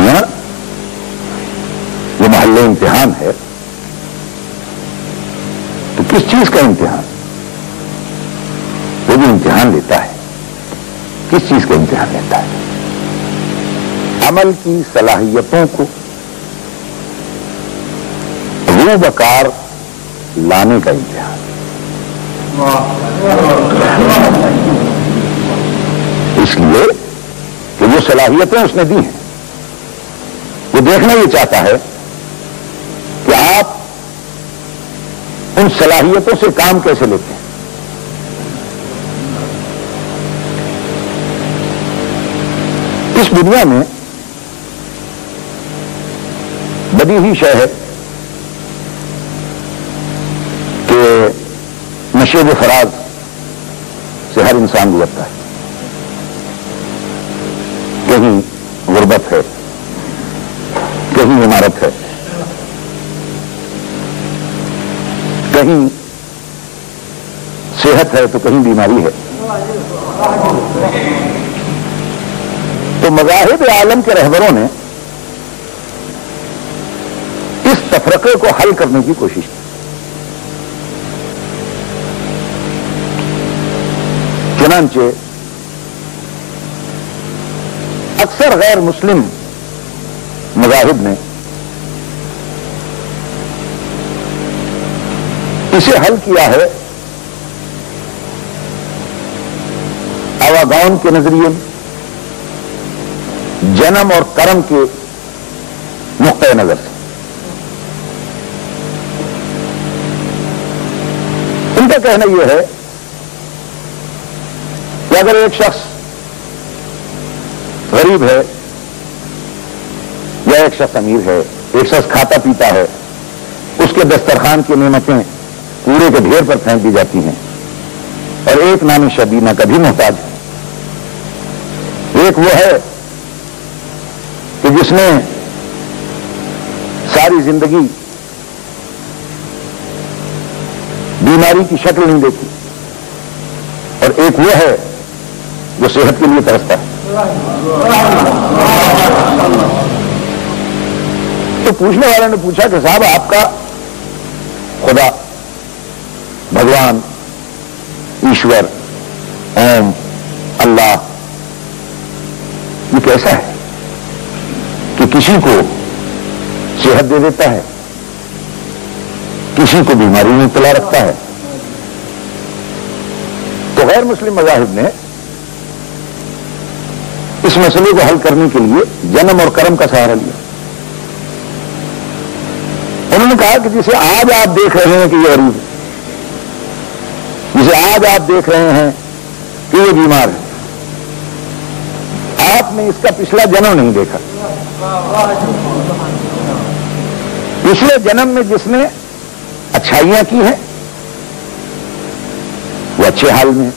میاں یہ محل امتحان ہے، تو کس چیز کا امتحان؟ وہ جو امتحان لیتا ہے کس چیز کا امتحان لیتا ہے؟ عمل کی صلاحیتوں کو روح بکار لانے کا امتحان۔ اس لیے کہ جو صلاحیتیں اس نے دی ہیں وہ دیکھنا یہ چاہتا ہے کہ آپ ان صلاحیتوں سے کام کیسے لیتے ہیں۔ اس دنیا میں بڑی ہی شے ہے کہ نشیب و فراز سے ہر انسان گزرتا ہے، کہیں غربت ہے، کہیں عمارت ہے، کہیں صحت ہے تو کہیں بیماری ہے۔ تو مذاہب عالم کے رہبروں نے اس تفرقے کو حل کرنے کی کوشش کی۔ چنانچہ اکثر غیر مسلم مذاہب نے اسے حل کیا ہے آواگون کے نظریے میں، جنم اور کرم کے نقطۂ نظر سے۔ ان کا کہنا یہ ہے کہ اگر ایک شخص غریب ہے یا ایک شخص امیر ہے، ایک شخص کھاتا پیتا ہے، اس کے دسترخوان کی نعمتیں کوڑے کے ڈھیر پر پھینک دی جاتی ہیں، اور ایک نام شبینہ کا بھی محتاج ہے۔ ایک وہ ہے کہ جس نے ساری زندگی بیماری کی شکل نہیں دیکھی، اور ایک وہ ہے جو صحت کے لیے ترستا ہے۔ تو پوچھنے والے نے پوچھا کہ صاحب آپ کا خدا، بھگوان، ایشور، اوم، اللہ، یہ کیسا ہے کہ کسی کو صحت دے دیتا ہے، کسی کو بیماری میں مبتلا رکھتا ہے؟ تو غیر مسلم مذاہب نے اس مسئلے کو حل کرنے کے لیے جنم اور کرم کا سہارا لیا۔ انہوں نے کہا کہ جسے آج آپ دیکھ رہے ہیں کہ یہ غریب ہے، جسے آج آپ دیکھ رہے ہیں کہ یہ بیمار ہے، آپ نے اس کا پچھلا جنم نہیں دیکھا۔ پچھلے جنم میں جس نے اچھائیاں کی ہیں وہ اچھے حال میں ہے،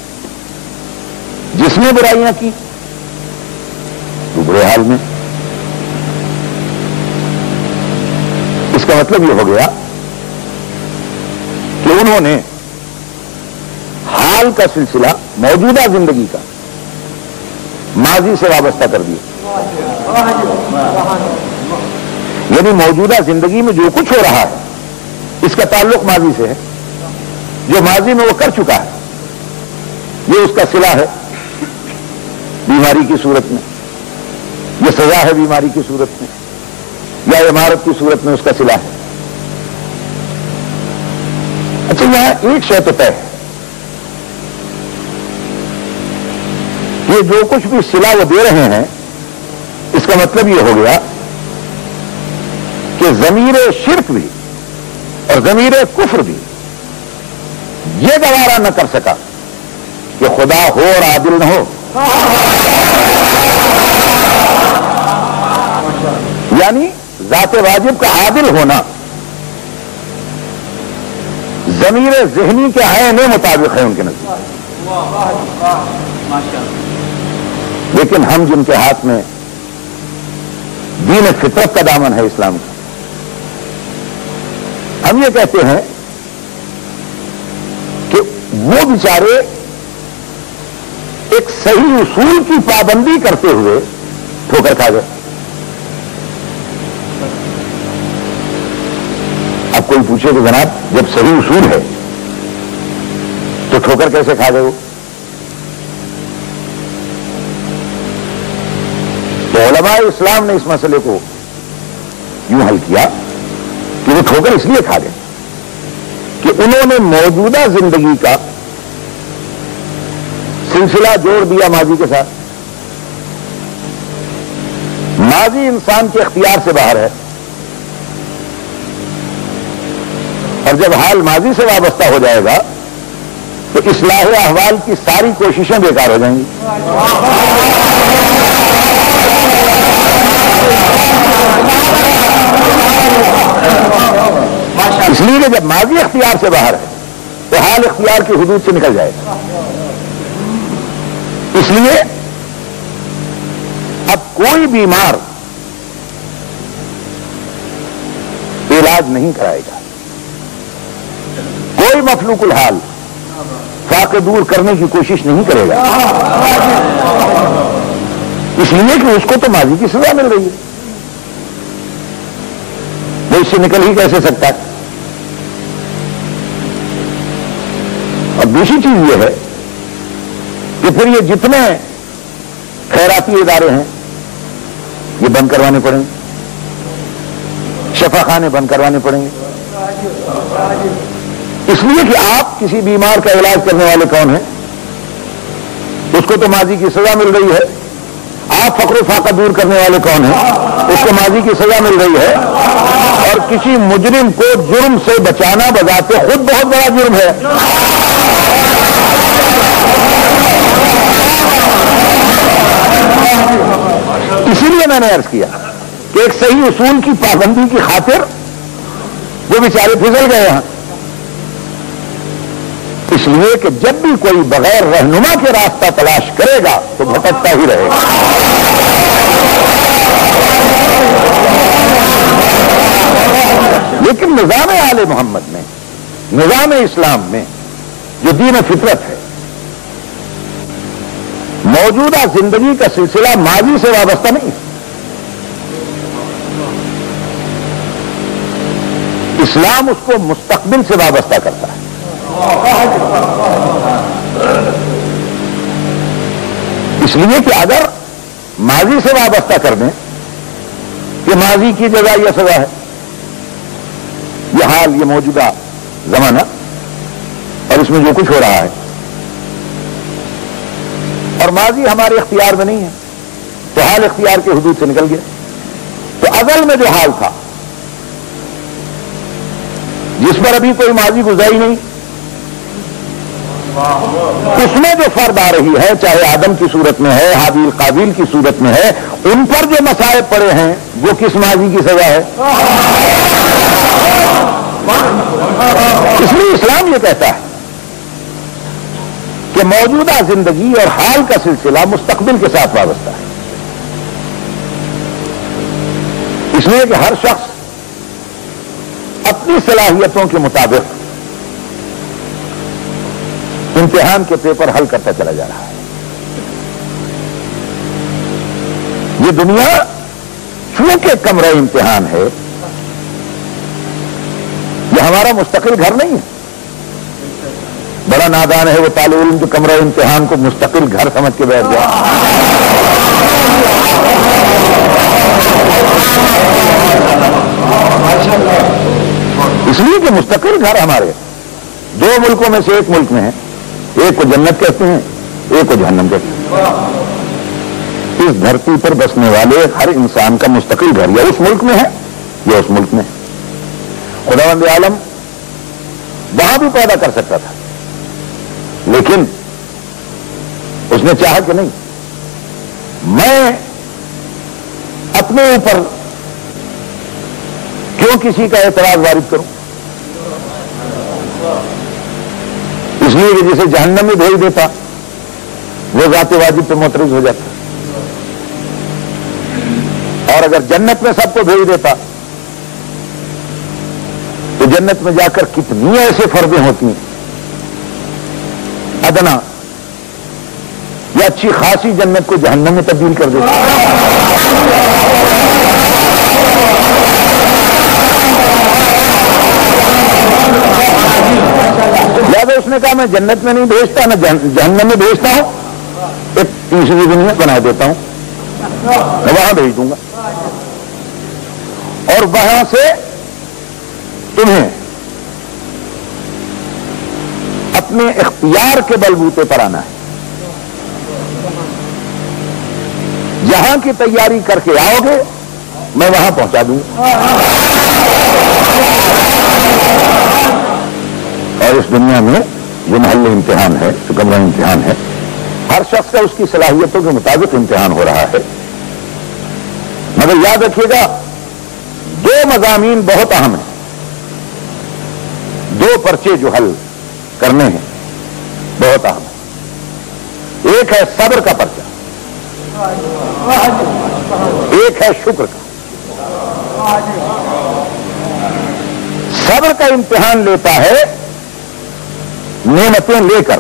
جس نے برائیاں کی وہ برے حال میں۔ اس کا مطلب یہ ہو گیا کہ انہوں نے حال کا سلسلہ موجودہ زندگی کا ماضی سے وابستہ کر دیا۔ یعنی موجودہ زندگی میں جو کچھ ہو رہا ہے اس کا تعلق ماضی سے ہے، جو ماضی میں وہ کر چکا ہے یہ اس کا صلہ ہے بیماری کی صورت میں، یہ سزا ہے بیماری کی صورت میں، یا عمارت کی صورت میں اس کا صلہ ہے۔ اچھا، یہاں ایک شے تو طے ہے، یہ جو کچھ بھی صلہ وہ دے رہے ہیں اس کا مطلب یہ ہو گیا کہ ضمیر شرک بھی اور ضمیر کفر بھی یہ گوارا نہ کر سکا کہ خدا ہو اور عادل نہ ہو۔ یعنی ذات واجب کا عادل ہونا ضمیر ذہنی کے عین مطابق ہے ان کے نزدیک، لیکن ہم جن کے ہاتھ میں دین فطرت کا دامن ہے اسلام کا، ہم یہ کہتے ہیں کہ وہ بیچارے ایک صحیح اصول کی پابندی کرتے ہوئے ٹھوکر کھا گئے۔ اب کوئی پوچھے کہ جناب جب صحیح اصول ہے تو ٹھوکر کیسے کھا گئے ہو؟ تو علماء اسلام نے اس مسئلے کو یوں حل کیا کہ وہ ٹھوکر اس لیے کھا گئے کہ انہوں نے موجودہ زندگی کا سلسلہ جوڑ دیا ماضی کے ساتھ. ماضی انسان کے اختیار سے باہر ہے، اور جب حال ماضی سے وابستہ ہو جائے گا تو اصلاح احوال کی ساری کوششیں بیکار ہو جائیں گی. اس لیے کہ جب ماضی اختیار سے باہر ہے تو حال اختیار کی حدود سے نکل جائے گا. اس لیے اب کوئی بیمار علاج نہیں کرائے گا، کوئی مخلوق الحال فاقے دور کرنے کی کوشش نہیں کرے گا، اس لیے کہ اس کو تو ماضی کی سزا مل رہی ہے، وہ اس سے نکل ہی کیسے سکتا ہے. اور دوسری چیز یہ ہے کہ پھر یہ جتنے خیراتی ادارے ہیں یہ بند کروانے پڑیں گے، شفا خانے بند کروانے پڑیں گے. اس لیے کہ آپ کسی بیمار کا علاج کرنے والے کون ہیں؟ اس کو تو ماضی کی سزا مل رہی ہے. آپ فقر و فاقہ دور کرنے والے کون ہیں؟ اس کو ماضی کی سزا مل رہی ہے. اور کسی مجرم کو جرم سے بچانا بذات خود بہت بڑا جرم ہے. اسی لیے میں نے عرض کیا کہ ایک صحیح اصول کی پابندی کی خاطر وہ بیچارے پھسل گئے ہیں. اس لیے کہ جب بھی کوئی بغیر رہنما کے راستہ تلاش کرے گا تو بھٹکتا ہی رہے گا. لیکن نظام آل محمد میں، نظام اسلام میں جو دین فطرت ہے، موجودہ زندگی کا سلسلہ ماضی سے وابستہ نہیں. اسلام اس کو مستقبل سے وابستہ کرتا ہے. اس لیے کہ اگر ماضی سے وابستہ کر دیں کہ ماضی کی جزا یا سزا ہے، یہ حال، یہ موجودہ زمانہ اور اس میں جو کچھ ہو رہا ہے، اور ماضی ہمارے اختیار میں نہیں ہے تو حال اختیار کے حدود سے نکل گیا. تو ازل میں جو حال تھا جس پر ابھی کوئی ماضی گزاری نہیں، اس میں جو فرد آ رہی ہے، چاہے آدم کی صورت میں ہے، حابیل قابیل کی صورت میں ہے، ان پر جو مصائب پڑے ہیں وہ کس ماضی کی سزا ہے؟ اس لیے اسلام یہ کہتا ہے کہ موجودہ زندگی اور حال کا سلسلہ مستقبل کے ساتھ وابستہ ہے. اس لیے کہ ہر شخص اپنی صلاحیتوں کے مطابق امتحان کے پیپر حل کرتا چلا جا رہا ہے. یہ دنیا چونکہ کمرہ امتحان ہے، یہ ہمارا مستقل گھر نہیں ہے. بڑا نادان ہے وہ طالب علم جو کمرہ امتحان کو مستقل گھر سمجھ کے بیٹھ گیا. اس لیے کہ مستقل گھر ہمارے دو ملکوں میں سے ایک ملک میں ہے، ایک کو جنت کہتے ہیں، ایک کو جہنم کہتے ہیں. اس دھرتی پر بسنے والے ہر انسان کا مستقل گھر یا اس ملک میں ہے یا اس ملک میں ہے. خداوند عالم وہاں بھی پیدا کر سکتا تھا، لیکن اس نے چاہا کہ نہیں، میں اپنے اوپر کیوں کسی کا اعتراض وارد کروں؟ اس لیے کہ جسے جہنم میں بھیج دیتا وہ ذات واجب پہ معترض ہو جاتا، اور اگر جنت میں سب کو بھیج دیتا تو جنت میں جا کر کتنی ایسے فردیں ہوتی ہیں ادنا یا اچھی خاصی جنت کو جہنم میں تبدیل کر دیتی. لہٰذا اس نے کہا میں جنت میں نہیں بھیجتا نہ جہنم میں بھیجتا ہوں، ایک تیسری دنیا بنا دیتا ہوں، میں وہاں بھیج دوں گا اور وہاں سے تمہیں اپنے اختیار کے بلبوتے پر آنا ہے، جہاں کی تیاری کر کے آؤ گے میں وہاں پہنچا دوں گا، اور اس دنیا میں یہ محل امتحان ہے، سکمرہ امتحان ہے، ہر شخص کا اس کی صلاحیتوں کے مطابق امتحان ہو رہا ہے۔ مگر یاد رکھیے گا دو مضامین بہت اہم ہیں، دو پرچے جو حل کرنے ہیں بہت اہم ہیں۔ ایک ہے صبر کا پرچہ، ایک ہے شکر کا۔ صبر کا امتحان لیتا ہے نعمتیں لے کر،